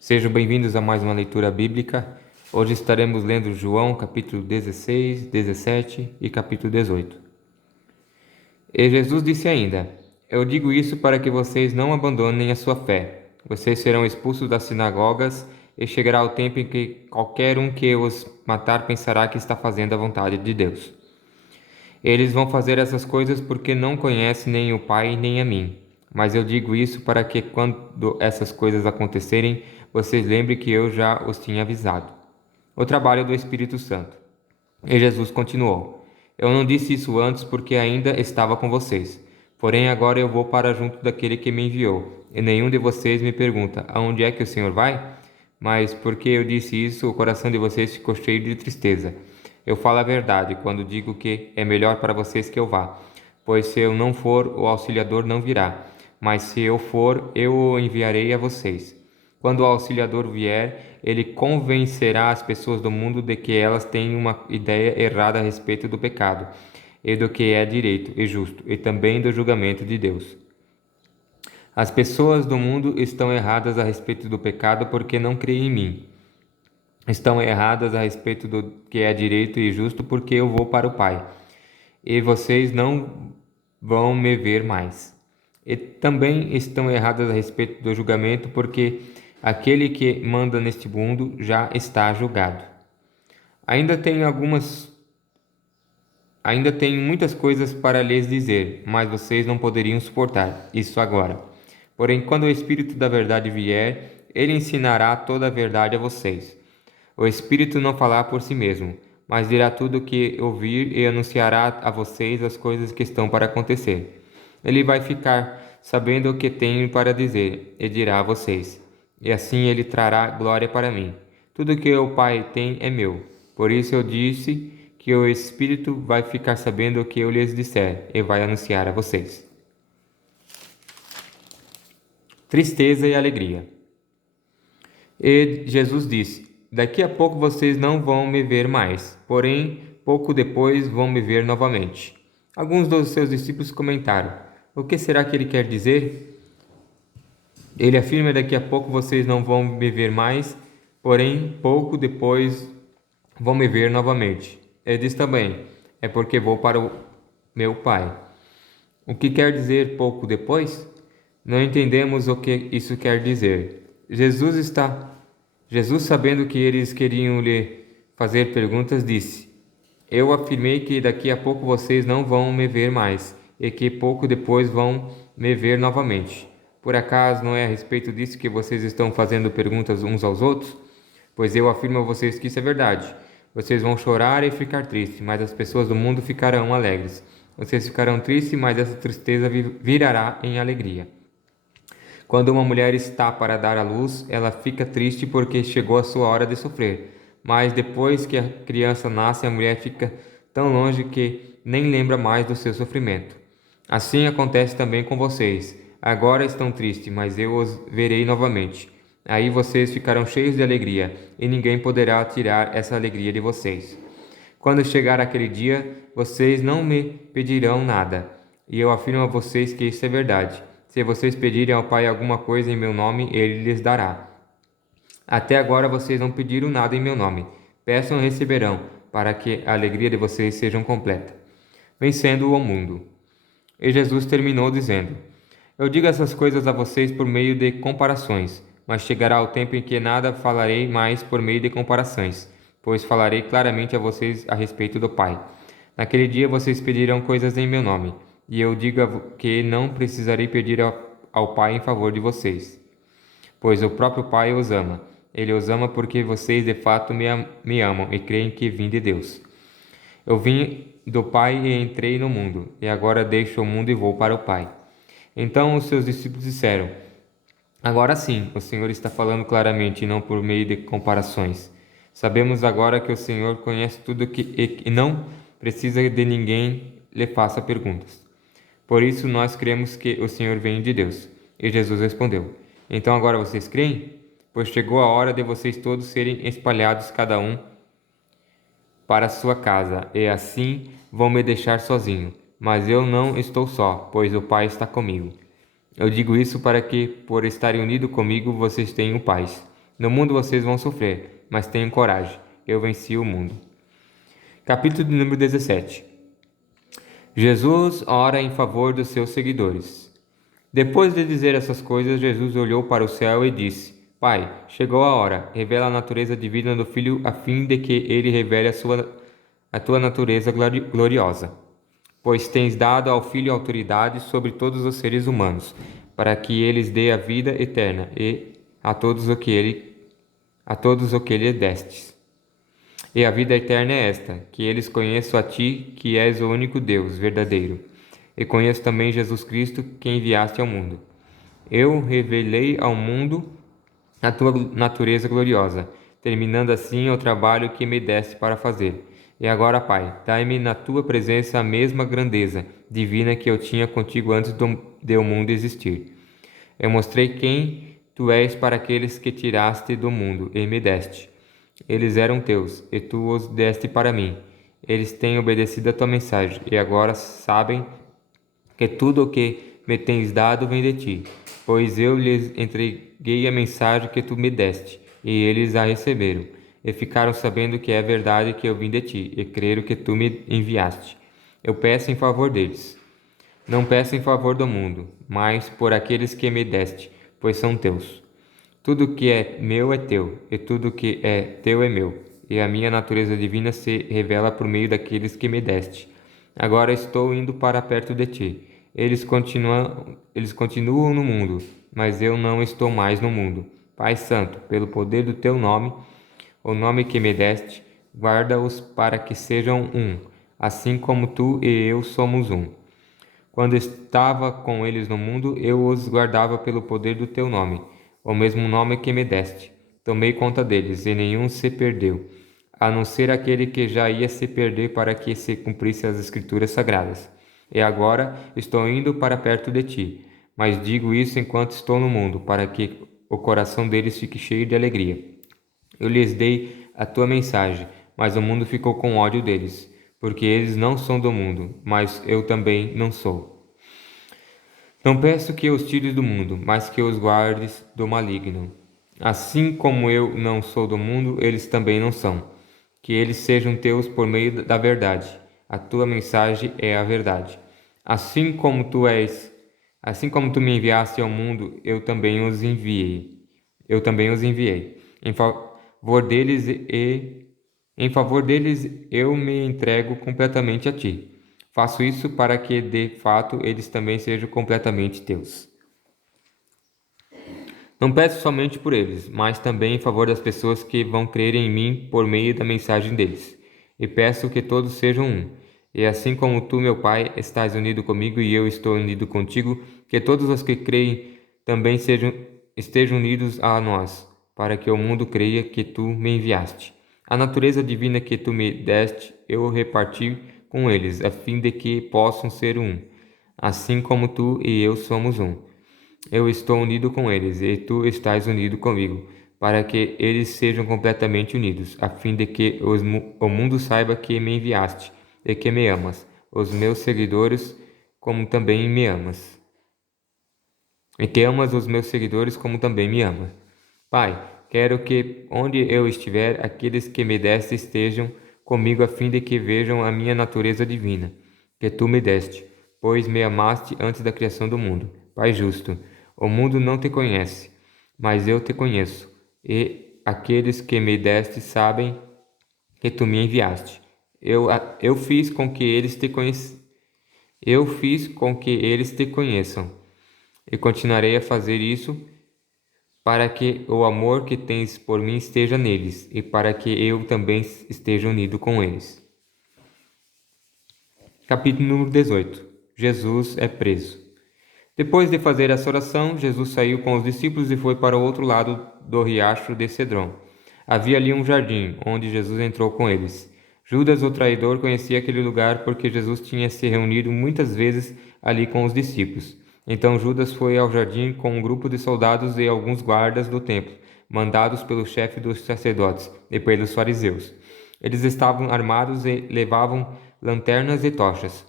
Sejam bem-vindos a mais uma leitura bíblica. Hoje estaremos lendo João, capítulo 16, 17 e capítulo 18. E Jesus disse ainda: Eu digo isso para que vocês não abandonem a sua fé. Vocês serão expulsos das sinagogas e chegará o tempo em que qualquer um que os matar pensará que está fazendo a vontade de Deus. Eles vão fazer essas coisas porque não conhecem nem o Pai nem a mim. Mas eu digo isso para que quando essas coisas acontecerem, vocês lembrem que eu já os tinha avisado. O trabalho do Espírito Santo. E Jesus continuou: Eu não disse isso antes porque ainda estava com vocês. Porém agora eu vou para junto daquele que me enviou. E nenhum de vocês me pergunta: Aonde é que o Senhor vai? Mas porque eu disse isso, o coração de vocês ficou cheio de tristeza. Eu falo a verdade quando digo que é melhor para vocês que eu vá. Pois se eu não for, o Auxiliador não virá. Mas se eu for, eu o enviarei a vocês. Quando o Auxiliador vier, ele convencerá as pessoas do mundo de que elas têm uma ideia errada a respeito do pecado, e do que é direito e justo, e também do julgamento de Deus. As pessoas do mundo estão erradas a respeito do pecado porque não creem em mim. Estão erradas a respeito do que é direito e justo porque eu vou para o Pai, e vocês não vão me ver mais. E também estão erradas a respeito do julgamento porque aquele que manda neste mundo já está julgado. Ainda tenho muitas coisas para lhes dizer, mas vocês não poderiam suportar isso agora. Porém, quando o Espírito da verdade vier, ele ensinará toda a verdade a vocês. O Espírito não falará por si mesmo, mas dirá tudo o que ouvir e anunciará a vocês as coisas que estão para acontecer. Ele vai ficar sabendo o que tenho para dizer e dirá a vocês. E assim ele trará glória para mim. Tudo que o Pai tem é meu. Por isso eu disse que o Espírito vai ficar sabendo o que eu lhes disser e vai anunciar a vocês. Tristeza e alegria. E Jesus disse: Daqui a pouco vocês não vão me ver mais, porém, pouco depois vão me ver novamente. Alguns dos seus discípulos comentaram: O que será que ele quer dizer? Ele afirma: Daqui a pouco vocês não vão me ver mais, porém, pouco depois vão me ver novamente. Ele diz também: É porque vou para o meu Pai. O que quer dizer pouco depois? Não entendemos o que isso quer dizer. Jesus, sabendo que eles queriam lhe fazer perguntas, disse: Eu afirmei que daqui a pouco vocês não vão me ver mais, e que pouco depois vão me ver novamente. Por acaso não é a respeito disso que vocês estão fazendo perguntas uns aos outros? Pois eu afirmo a vocês que isso é verdade. Vocês vão chorar e ficar tristes, mas as pessoas do mundo ficarão alegres. Vocês ficarão tristes, mas essa tristeza virará em alegria. Quando uma mulher está para dar à luz, ela fica triste porque chegou a sua hora de sofrer. Mas depois que a criança nasce, a mulher fica tão longe que nem lembra mais do seu sofrimento. Assim acontece também com vocês. Agora estão tristes, mas eu os verei novamente. Aí vocês ficarão cheios de alegria, e ninguém poderá tirar essa alegria de vocês. Quando chegar aquele dia, vocês não me pedirão nada. E eu afirmo a vocês que isso é verdade. Se vocês pedirem ao Pai alguma coisa em meu nome, Ele lhes dará. Até agora vocês não pediram nada em meu nome. Peçam e receberão, para que a alegria de vocês seja completa. Vencendo o mundo. E Jesus terminou dizendo: Eu digo essas coisas a vocês por meio de comparações, mas chegará o tempo em que nada falarei mais por meio de comparações, pois falarei claramente a vocês a respeito do Pai. Naquele dia vocês pedirão coisas em meu nome, e eu digo que não precisarei pedir ao Pai em favor de vocês, pois o próprio Pai os ama. Ele os ama porque vocês de fato me amam e creem que vim de Deus. Eu vim do Pai e entrei no mundo, e agora deixo o mundo e vou para o Pai. Então os seus discípulos disseram: Agora sim, o Senhor está falando claramente e não por meio de comparações. Sabemos agora que o Senhor conhece tudo e não precisa de ninguém lhe faça perguntas. Por isso nós cremos que o Senhor vem de Deus. E Jesus respondeu: Então agora vocês creem? Pois chegou a hora de vocês todos serem espalhados, cada um para sua casa, e assim vão me deixar sozinho. Mas eu não estou só, pois o Pai está comigo. Eu digo isso para que, por estarem unidos comigo, vocês tenham paz. No mundo vocês vão sofrer, mas tenham coragem, eu venci o mundo. Capítulo número 17. Jesus ora em favor dos seus seguidores. Depois de dizer essas coisas, Jesus olhou para o céu e disse: Pai, chegou a hora, revela a natureza divina do Filho, a fim de que ele revele a tua natureza gloriosa. Pois tens dado ao Filho autoridade sobre todos os seres humanos, para que eles dê a vida eterna e a todos o que lhe destes. E a vida eterna é esta, que eles conheçam a ti, que és o único Deus verdadeiro, e conheço também Jesus Cristo, que enviaste ao mundo. Eu revelei ao mundo a tua natureza gloriosa, terminando assim o trabalho que me deste para fazer. E agora, Pai, dai-me na tua presença a mesma grandeza divina que eu tinha contigo antes de o mundo existir. Eu mostrei quem tu és para aqueles que tiraste do mundo e me deste. Eles eram teus, e tu os deste para mim. Eles têm obedecido a tua mensagem, e agora sabem que tudo o que me tens dado vem de ti, pois eu lhes entreguei a mensagem que tu me deste, e eles a receberam, e ficaram sabendo que é verdade que eu vim de ti, e creram que tu me enviaste. Eu peço em favor deles. Não peço em favor do mundo, mas por aqueles que me deste, pois são teus. Tudo que é meu é teu, e tudo que é teu é meu, e a minha natureza divina se revela por meio daqueles que me deste. Agora estou indo para perto de ti. Eles continuam no mundo, mas eu não estou mais no mundo. Pai Santo, pelo poder do teu nome, o nome que me deste, guarda-os para que sejam um, assim como tu e eu somos um. Quando estava com eles no mundo, eu os guardava pelo poder do teu nome, o mesmo nome que me deste. Tomei conta deles, e nenhum se perdeu, a não ser aquele que já ia se perder para que se cumprisse as Escrituras Sagradas. E agora estou indo para perto de ti, mas digo isso enquanto estou no mundo, para que o coração deles fique cheio de alegria. Eu lhes dei a tua mensagem, mas o mundo ficou com ódio deles, porque eles não são do mundo, mas eu também não sou. Não peço que os tires do mundo, mas que os guardes do maligno. Assim como eu não sou do mundo, eles também não são. Que eles sejam teus por meio da verdade. A tua mensagem é a verdade. Assim como tu me enviaste ao mundo, eu também os enviei. Em favor deles eu me entrego completamente a ti. Faço isso para que, de fato, eles também sejam completamente teus. Não peço somente por eles, mas também em favor das pessoas que vão crer em mim por meio da mensagem deles. E peço que todos sejam um. E assim como tu, meu Pai, estás unido comigo e eu estou unido contigo, que todos os que creem também estejam unidos a nós, para que o mundo creia que tu me enviaste. A natureza divina que tu me deste, eu reparti com eles, a fim de que possam ser um, assim como tu e eu somos um. Eu estou unido com eles, e tu estás unido comigo, para que eles sejam completamente unidos, a fim de que o mundo saiba que me enviaste e que me amas, os meus seguidores, como também me amas. E que amas os meus seguidores como também me amas. Pai, quero que, onde eu estiver, aqueles que me deste estejam comigo, a fim de que vejam a minha natureza divina, que tu me deste, pois me amaste antes da criação do mundo. Pai justo, o mundo não te conhece, mas eu te conheço, e aqueles que me deste sabem que tu me enviaste. Eu fiz com que eles te conheçam, e continuarei a fazer isso para que o amor que tens por mim esteja neles, e para que eu também esteja unido com eles. Capítulo número 18. Jesus é preso. Depois de fazer essa oração, Jesus saiu com os discípulos e foi para o outro lado do riacho de Cedron. Havia ali um jardim, onde Jesus entrou com eles. Judas, o traidor, conhecia aquele lugar porque Jesus tinha se reunido muitas vezes ali com os discípulos. Então Judas foi ao jardim com um grupo de soldados e alguns guardas do templo, mandados pelo chefe dos sacerdotes e pelos fariseus. Eles estavam armados e levavam lanternas e tochas.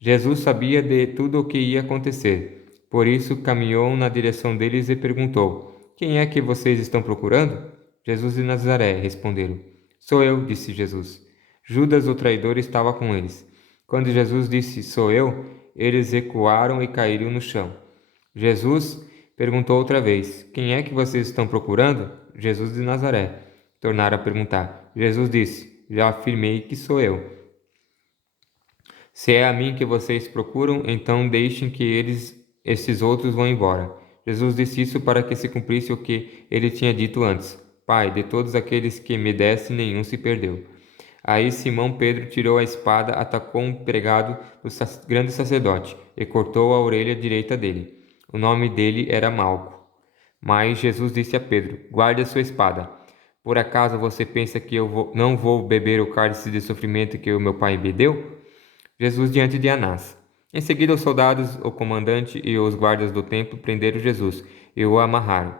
Jesus sabia de tudo o que ia acontecer. Por isso caminhou na direção deles e perguntou: Quem é que vocês estão procurando? Jesus de Nazaré, responderam. Sou eu, disse Jesus. Judas, o traidor, estava com eles. Quando Jesus disse, sou eu, eles recuaram e caíram no chão. Jesus perguntou outra vez, quem é que vocês estão procurando? Jesus de Nazaré. Tornaram a perguntar. Jesus disse, já afirmei que sou eu. Se é a mim que vocês procuram, então deixem que esses outros vão embora. Jesus disse isso para que se cumprisse o que ele tinha dito antes. Pai, de todos aqueles que me deste, nenhum se perdeu. Aí Simão Pedro tirou a espada, atacou um empregado do grande sacerdote e cortou a orelha direita dele. O nome dele era Malco. Mas Jesus disse a Pedro, guarde a sua espada. Por acaso você pensa que não vou beber o cálice de sofrimento que o meu pai me deu? Jesus diante de Anás. Em seguida, os soldados, o comandante e os guardas do templo prenderam Jesus e o amarraram.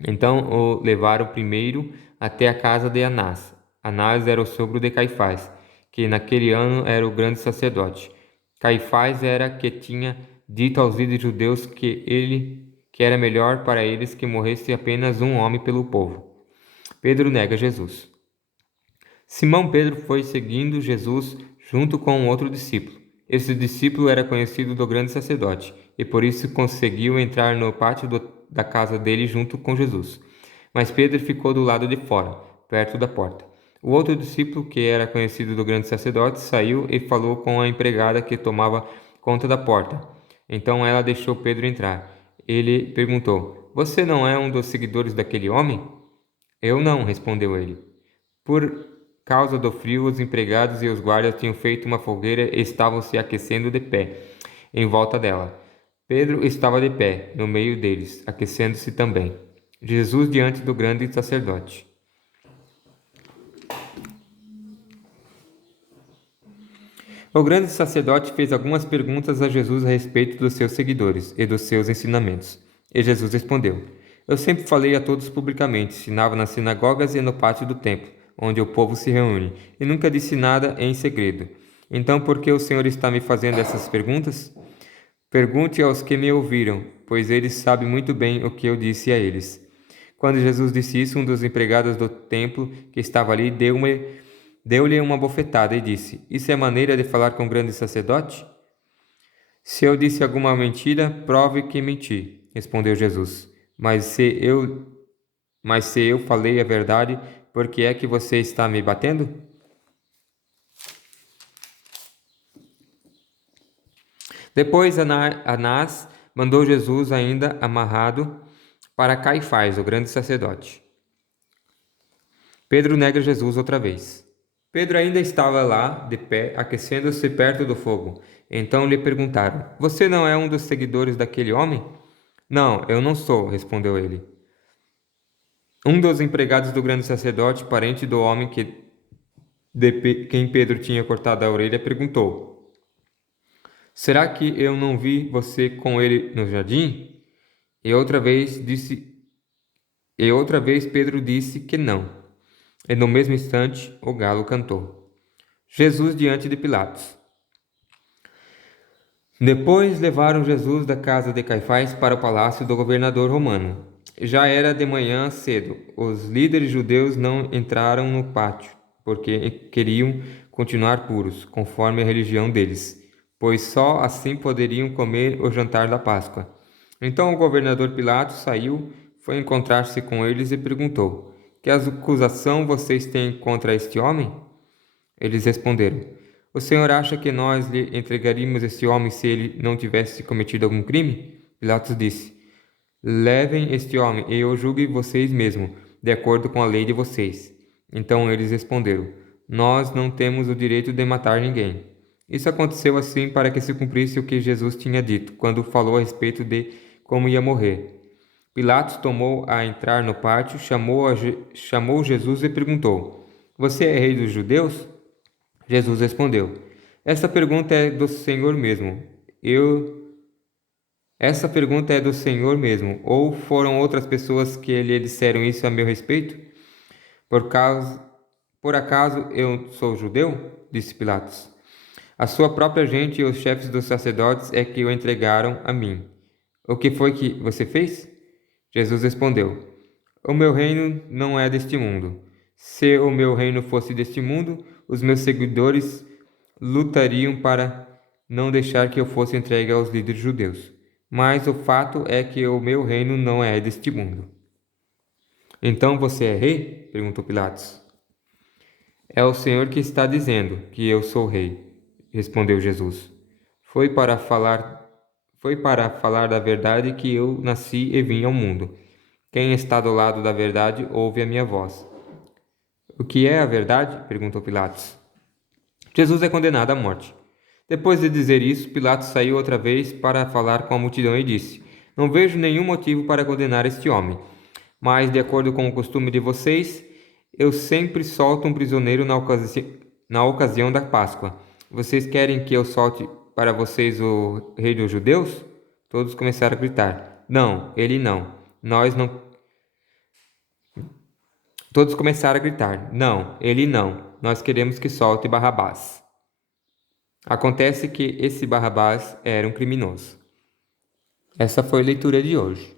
Então o levaram primeiro até a casa de Anás. Anás era o sogro de Caifás, que naquele ano era o grande sacerdote. Caifás era que tinha dito aos líderes judeus que era melhor para eles que morresse apenas um homem pelo povo. Pedro nega Jesus. Simão Pedro foi seguindo Jesus junto com um outro discípulo. Esse discípulo era conhecido do grande sacerdote e por isso conseguiu entrar no pátio da casa dele junto com Jesus. Mas Pedro ficou do lado de fora, perto da porta. O outro discípulo, que era conhecido do grande sacerdote, saiu e falou com a empregada que tomava conta da porta. Então ela deixou Pedro entrar. Ele perguntou: Você não é um dos seguidores daquele homem? Eu não, respondeu ele. Por causa do frio, os empregados e os guardas tinham feito uma fogueira e estavam se aquecendo de pé, em volta dela. Pedro estava de pé, no meio deles, aquecendo-se também. Jesus diante do grande sacerdote. O grande sacerdote fez algumas perguntas a Jesus a respeito dos seus seguidores e dos seus ensinamentos. E Jesus respondeu: Eu sempre falei a todos publicamente, ensinava nas sinagogas e no pátio do templo, onde o povo se reúne, e nunca disse nada em segredo. Então, por que o Senhor está me fazendo essas perguntas? Pergunte aos que me ouviram, pois eles sabem muito bem o que eu disse a eles. Quando Jesus disse isso, um dos empregados do templo que estava ali deu-lhe uma bofetada e disse: Isso é maneira de falar com o grande sacerdote? Se eu disse alguma mentira, prove que menti, respondeu Jesus. Mas se eu falei a verdade, por que é que você está me batendo? Depois Anás mandou Jesus ainda amarrado para Caifás, o grande sacerdote. Pedro nega Jesus outra vez. Pedro ainda estava lá, de pé, aquecendo-se perto do fogo. Então lhe perguntaram: Você não é um dos seguidores daquele homem? Não, eu não sou, respondeu ele. Um dos empregados do grande sacerdote, parente do homem de quem Pedro tinha cortado a orelha, perguntou: Será que eu não vi você com ele no jardim? E outra vez Pedro disse que não. E no mesmo instante o galo cantou. Jesus diante de Pilatos. Depois levaram Jesus da casa de Caifás para o palácio do governador romano. Já era de manhã cedo. Os líderes judeus não entraram no pátio, porque queriam continuar puros, conforme a religião deles, pois só assim poderiam comer o jantar da Páscoa. Então o governador Pilatos saiu, foi encontrar-se com eles e perguntou: Que acusação vocês têm contra este homem? Eles responderam: O senhor acha que nós lhe entregaríamos este homem se ele não tivesse cometido algum crime? Pilatos disse: Levem este homem e o julguem vocês mesmos, de acordo com a lei de vocês. Então eles responderam: Nós não temos o direito de matar ninguém. Isso aconteceu assim para que se cumprisse o que Jesus tinha dito, quando falou a respeito de como ia morrer. Pilatos tomou a entrar no pátio, chamou Jesus e perguntou: Você é rei dos judeus? Jesus respondeu: Essa pergunta é do Senhor mesmo. Essa pergunta é do Senhor mesmo, ou foram outras pessoas que lhe disseram isso a meu respeito? Por acaso eu sou judeu? Disse Pilatos. A sua própria gente e os chefes dos sacerdotes é que o entregaram a mim. O que foi que você fez? Jesus respondeu: O meu reino não é deste mundo. Se o meu reino fosse deste mundo, os meus seguidores lutariam para não deixar que eu fosse entregue aos líderes judeus. Mas o fato é que o meu reino não é deste mundo. Então você é rei? Perguntou Pilatos. É o Senhor que está dizendo que eu sou rei, respondeu Jesus. Foi para falar da verdade que eu nasci e vim ao mundo. Quem está do lado da verdade ouve a minha voz. O que é a verdade? Perguntou Pilatos. Jesus é condenado à morte. Depois de dizer isso, Pilatos saiu outra vez para falar com a multidão e disse: Não vejo nenhum motivo para condenar este homem. Mas, de acordo com o costume de vocês, eu sempre solto um prisioneiro na ocasião da Páscoa. Vocês querem que eu solte para vocês o rei dos judeus? Todos começaram a gritar: Não, ele não. Nós não. Todos começaram a gritar: Não, ele não. Nós queremos que solte Barrabás. Acontece que esse Barrabás era um criminoso. Essa foi a leitura de hoje.